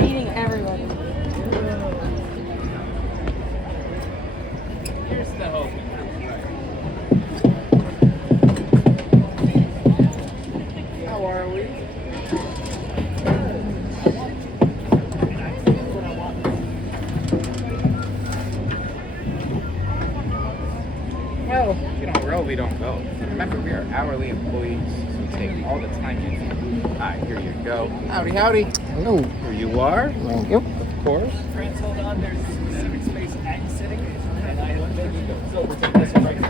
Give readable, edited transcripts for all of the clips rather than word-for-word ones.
Eating everybody. Here's the hope. How are we? Well, if you don't row, we don't go. Remember, we are hourly employees, so we take all the time you need. Alright, here you go. Howdy, howdy. Hello. Here you are. Thank you. Of course. Friends, hold on. There's specific space exiting, and I let you go. So we're taking this one right now.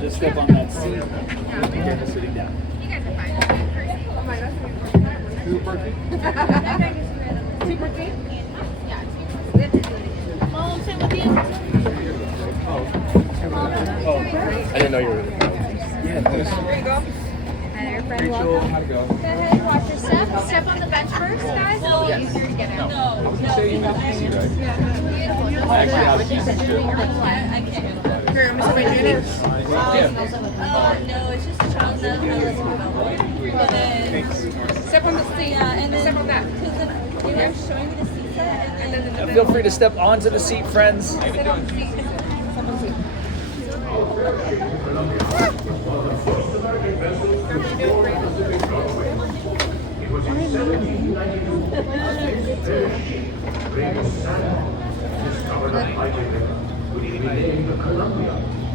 Just step on that seat. Again, just sitting down. You guys are fine. Super. Super G? Yeah. Mom, sit with you. I didn't know you were. Yeah, There you go. Hi there, friend. Welcome. How'd it go? Go ahead, watch your step. Step on the bench first, guys. It'll be easier to get out. I was gonna say you have easy, right? Beautiful. I actually have easy too. I can't. Here, Mr. Judy. No, it's just a child that I listen to. And then step on the seat, and then step on that. Because they were showing me the seat set, and then Feel free to step onto the seat, friends. step on the seat. Step on the seat.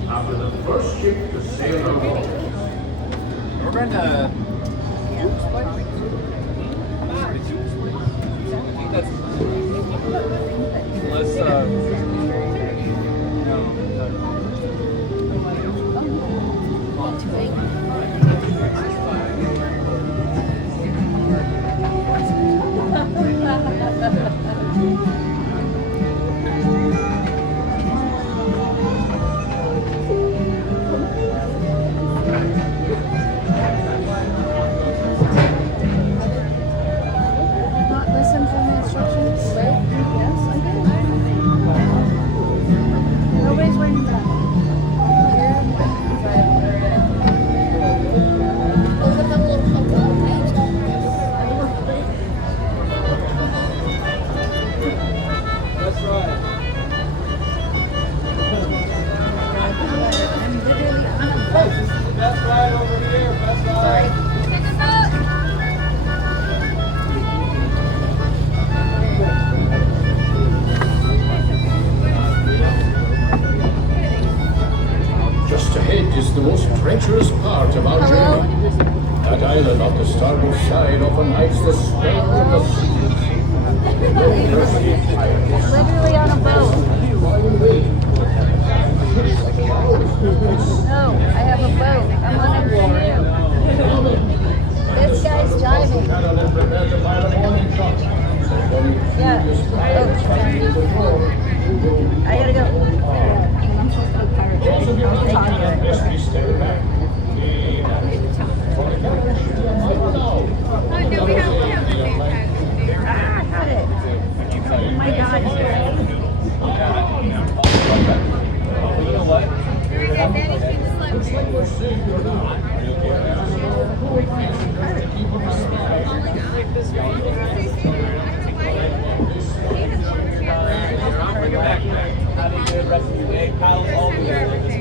After the first ship to sail her home. We're going to. Let's Not listen to the instructions. Right? Yes, I did. Nobody's wearing that. That's right. That's right over here. That's right. Take us out. Just ahead is the most treacherous part of our journey. That island on the starboard side often hides the spell of the seas. Literally on a boat. No, I have a boat. I'm on a canoe. This guy's driving. Yeah. Oh, sorry. I gotta go. I'm supposed to be pirate. Got it. Oh my God. You know what? Have a good rest of your day. Paddles all the way over this way.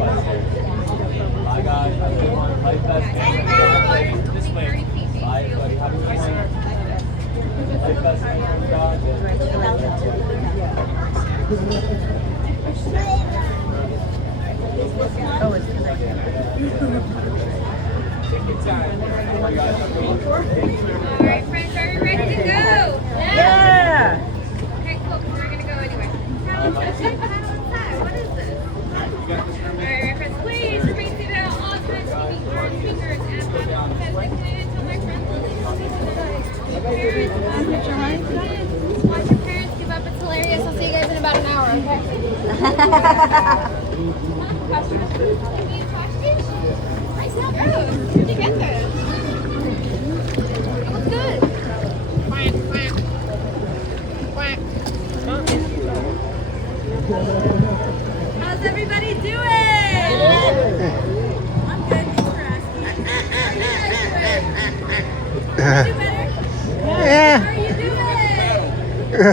Bye, guys. Have a good one. Life best. This way. Bye, everybody. Have a good one. Life best. God. Oh, it's because I can't. Take your time. Alright, friends, are we ready to go? Yeah. Okay, cool, because we're gonna go anyway. Paddle inside. What is this? Alright, friends, please remain seated at all times, keeping our speakers and paddles designated until my friends will leave the parents, watch your parents give up. It's hilarious. I'll see you guys in about an hour, okay? Questions? Any questions? Nice job. Did you get this? It was good. Quack, quack. Quack. How's everybody doing? I'm good. Thanks for asking. How are you guys doing? You better? Yeah. How are you doing? Yeah.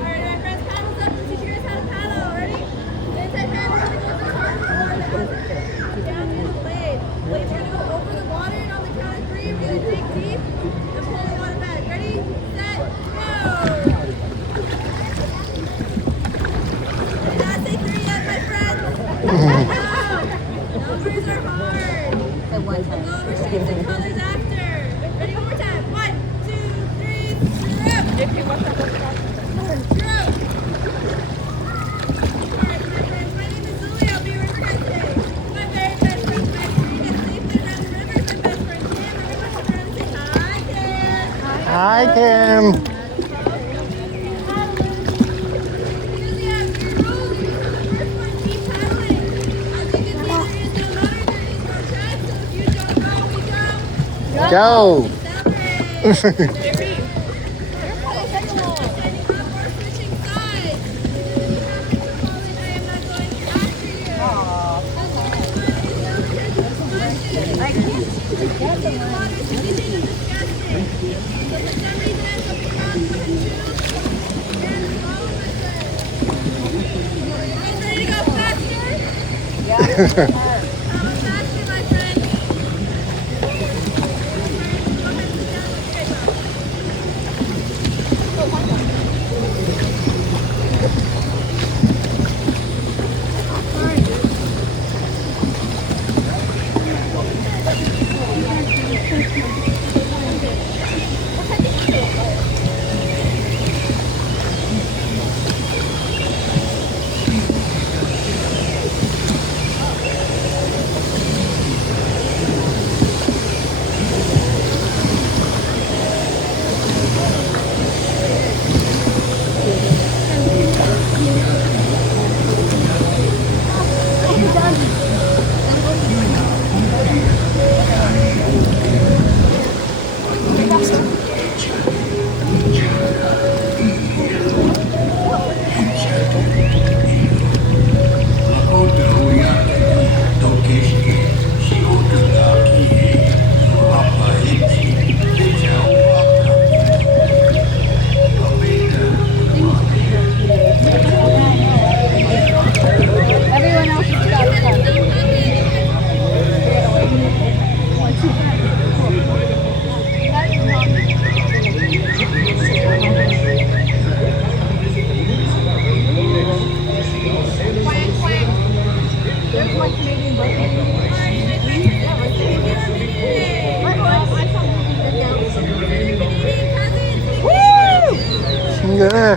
Alright, my friends, paddles up. Let's teach you guys how to paddle. Ready? Inside paddle, we're gonna go to the top of the water that has down to the blade. Blade's gonna go over the water, and on the count of 3, we're gonna dig deep and pull the water back. Ready, set, go! Did not say 3 yet, my friends. No, numbers are hard. We'll go over shapes and colors after. Ready, one more time. 1, 2, 3, throw. If you want that, throw. Alright, my friends, my name is Lily. I'll be your river guide today. My very best friend, Max, where you get safe and around the river. My best friend, Kim. Everyone come around and say hi, Kim. Hi, Kim. Go. Yeah.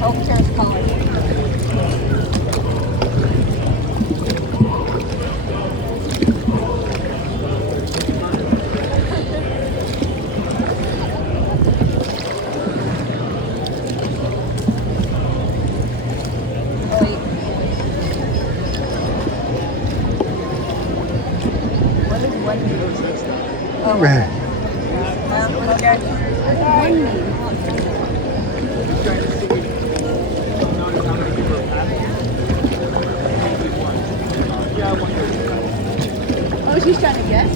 Hope Chair's color. What is one meter? Oh, one meter. Oh, she's trying to guess?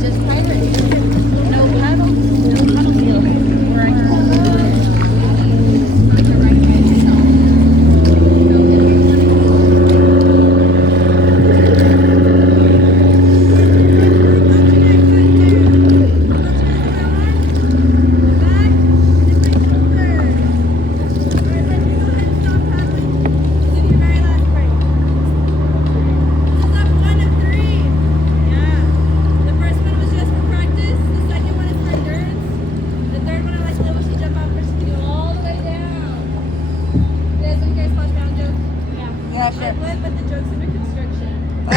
Just pirates. No paddle. No paddle wheel. Where I can the right hand yourself. Yeah, sure. But the joke's under construction. Ah.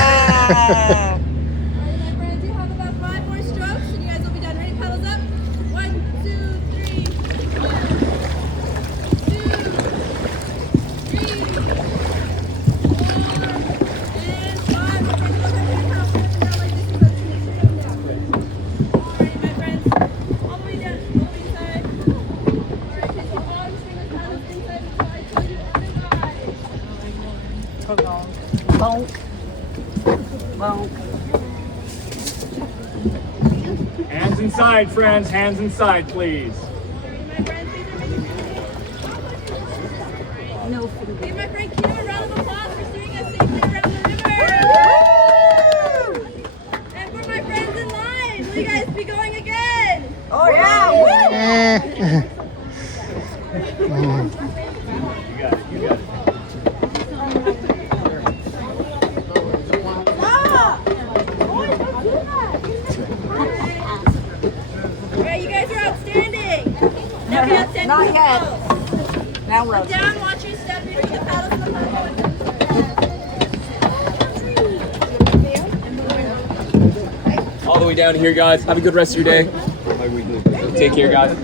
Alright, my friends, you have about 5 more strokes and you guys will be done. Ready? Paddles up. 1, 2, 3. 1, 2, 3, 4, and 5. My friends, go ahead and paddle up and down like this. So just make sure you come down. Alright, my friends. All the way down. All the way inside. Alright, kids, your arms, fingers, paddles inside and side. So you other side. Bonk. Bonk. Hands inside, friends. Hands inside, please. My friends, these are making No. Give my friend Kino a round of applause for steering us safely around the river. And for my friends in line, will you guys be going again? Oh yeah! Woo! Eh. You got it. You got it. Alright, you guys are outstanding. Now we outstanding. Not yet. Now we're Look down, watch your step between the paddles and the paddle. All the way down here, guys. Have a good rest of your day. Take care, guys.